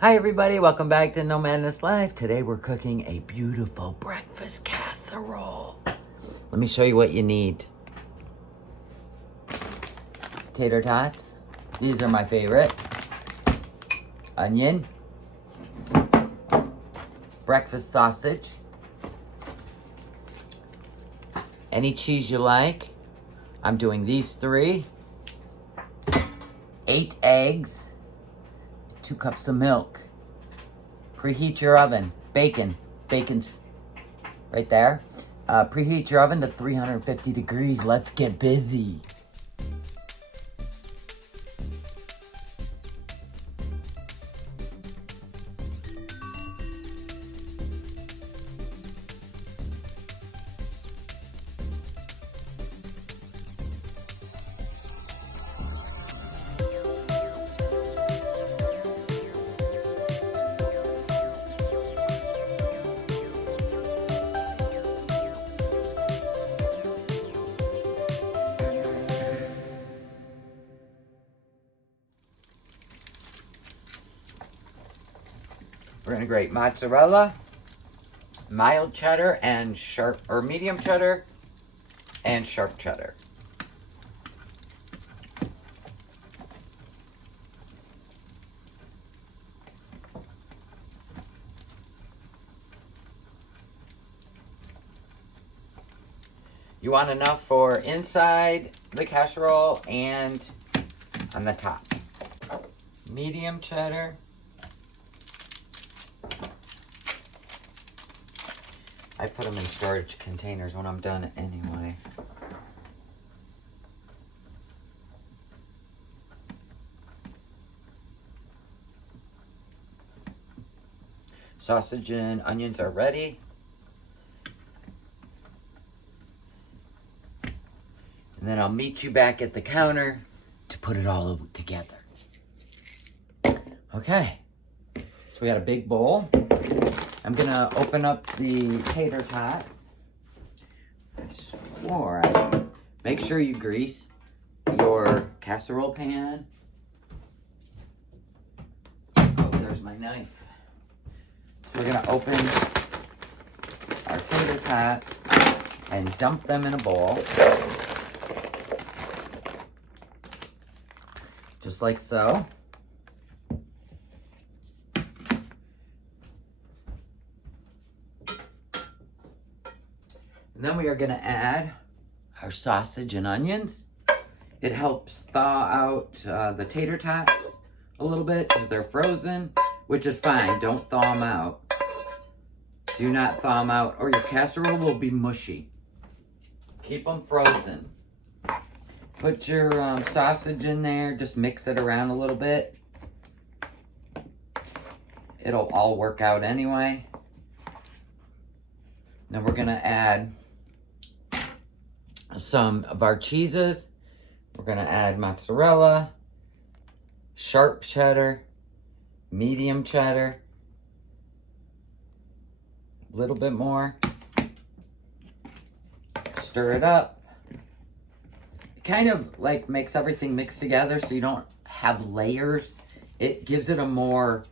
Hi everybody, welcome back to No Madness Life. Today we're cooking a beautiful breakfast casserole. Let me show you what you need. Tater tots. These are my favorite. Onion. Breakfast sausage. Any cheese you like. I'm doing these 3. 8 eggs. 2 cups of milk. Preheat your oven. Bacon. Bacon's right there. Preheat your oven to 350 degrees. Let's get busy. We're gonna grate mozzarella, mild cheddar, and sharp, or medium cheddar, and sharp cheddar. You want enough for inside the casserole and on the top. Medium cheddar. I put them in storage containers when I'm done anyway. Sausage and onions are ready. And then I'll meet you back at the counter to put it all together. Okay, so we got a big bowl. I'm gonna open up the tater tots. I swore make sure you grease your casserole pan. Oh, there's my knife. So we're gonna open our tater tots and dump them in a bowl. Just like so. And then we are gonna add our sausage and onions. It helps thaw out the tater tots a little bit because they're frozen, which is fine. Don't thaw them out. Do not thaw them out or your casserole will be mushy. Keep them frozen. Put your sausage in there, just mix it around a little bit. It'll all work out anyway. Then we're gonna add some of our cheeses. We're gonna add mozzarella, sharp cheddar, medium cheddar, a little bit more. Stir it up. It kind of like makes everything mix together so you don't have layers. It gives it a more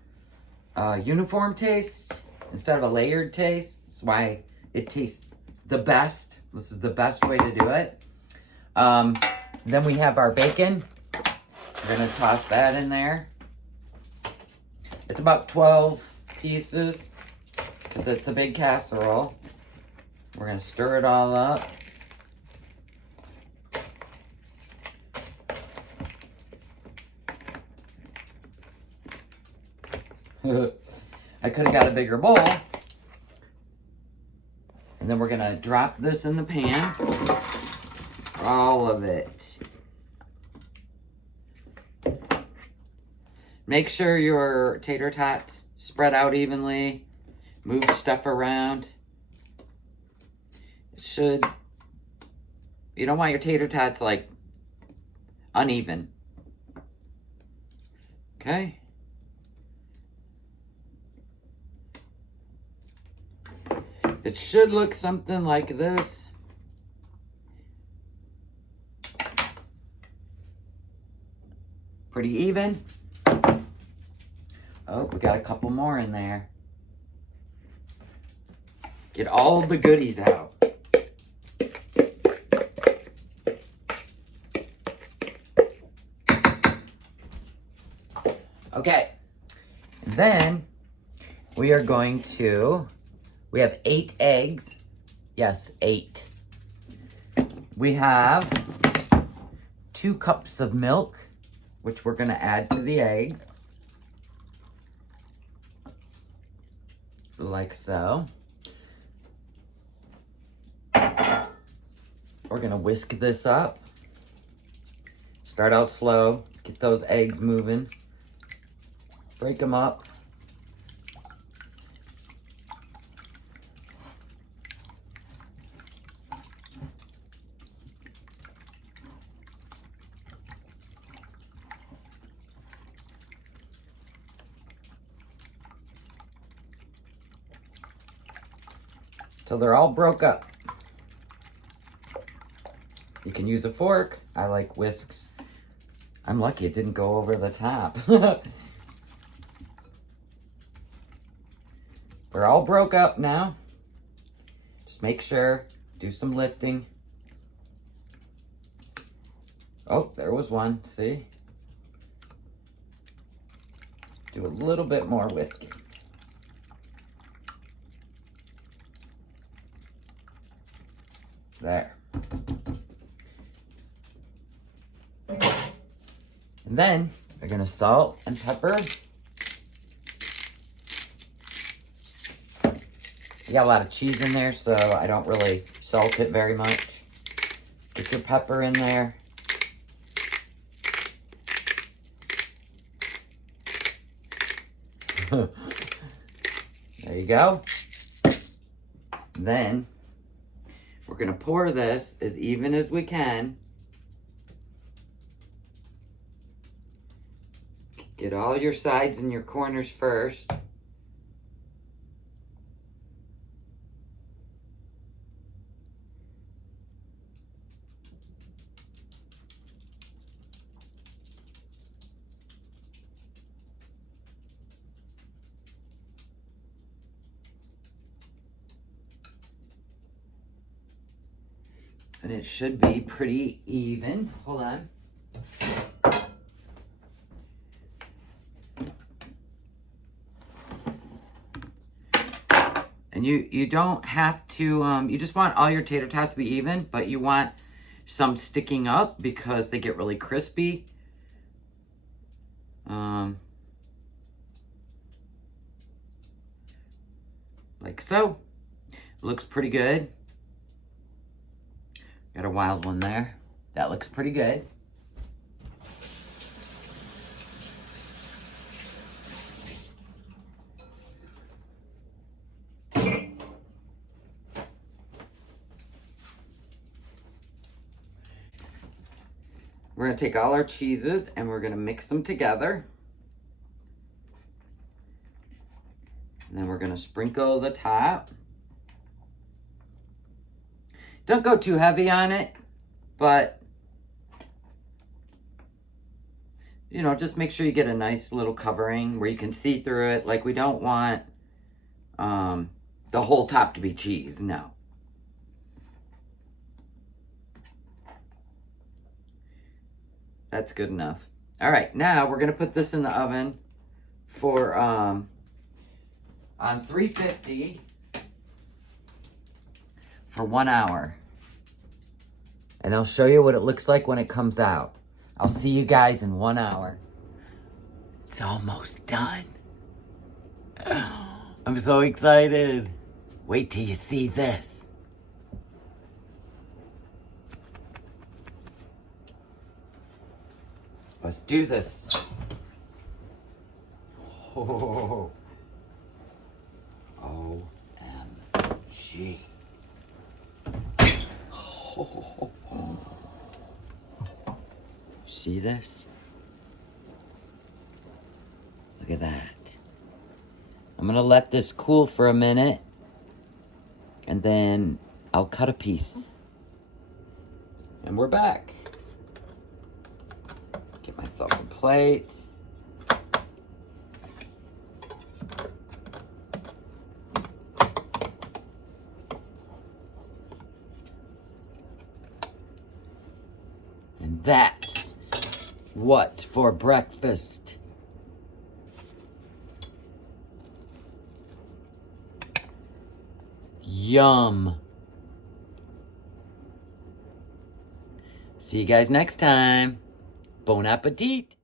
uniform taste instead of a layered taste. That's why it tastes the best. This is the best way to do it. Then we have our bacon. We're gonna toss that in there. It's about 12 pieces because it's a big casserole. We're gonna stir it all up. I could have got a bigger bowl. And then we're gonna drop this in the pan. All of it. Make sure your tater tots spread out evenly. Move stuff around. You don't want your tater tots like uneven. Okay. It should look something like this. Pretty even. Oh, we got a couple more in there. Get all the goodies out. Okay. Then we are going to, we have 8 eggs. Yes, 8. We have 2 cups of milk, which we're going to add to the eggs. Like so. We're going to whisk this up. Start out slow. Get those eggs moving. Break them up. Till they're all broke up. You can use a fork. I like whisks. I'm lucky it didn't go over the top. We're all broke up now. Just make sure, do some lifting. Oh, there was one, see? Do a little bit more whisking. There. And then we're gonna salt and pepper. You got a lot of cheese in there, so I don't really salt it very much. Get your pepper in there. There you go. Then we're gonna pour this as even as we can. Get all your sides and your corners first. And it should be pretty even. Hold on. And you don't have to, you just want all your tater tots to be even, but you want some sticking up because they get really crispy. Like so. Looks pretty good. Got a wild one there. That looks pretty good. We're gonna take all our cheeses and we're gonna mix them together. And then we're gonna sprinkle the top. Don't go too heavy on it, but you know, just make sure you get a nice little covering where you can see through it. Like, we don't want the whole top to be cheese, no. That's good enough. All right, now we're gonna put this in the oven for on 350 for 1 hour. And I'll show you what it looks like when it comes out. I'll see you guys in 1 hour. It's almost done. I'm so excited. Wait till you see this. Let's do this. Oh. OMG. Oh. See this? Look at that. I'm gonna let this cool for a minute and then I'll cut a piece. And we're back. Get myself a plate. that's what's for breakfast. Yum. See you guys next time. Bon appetit.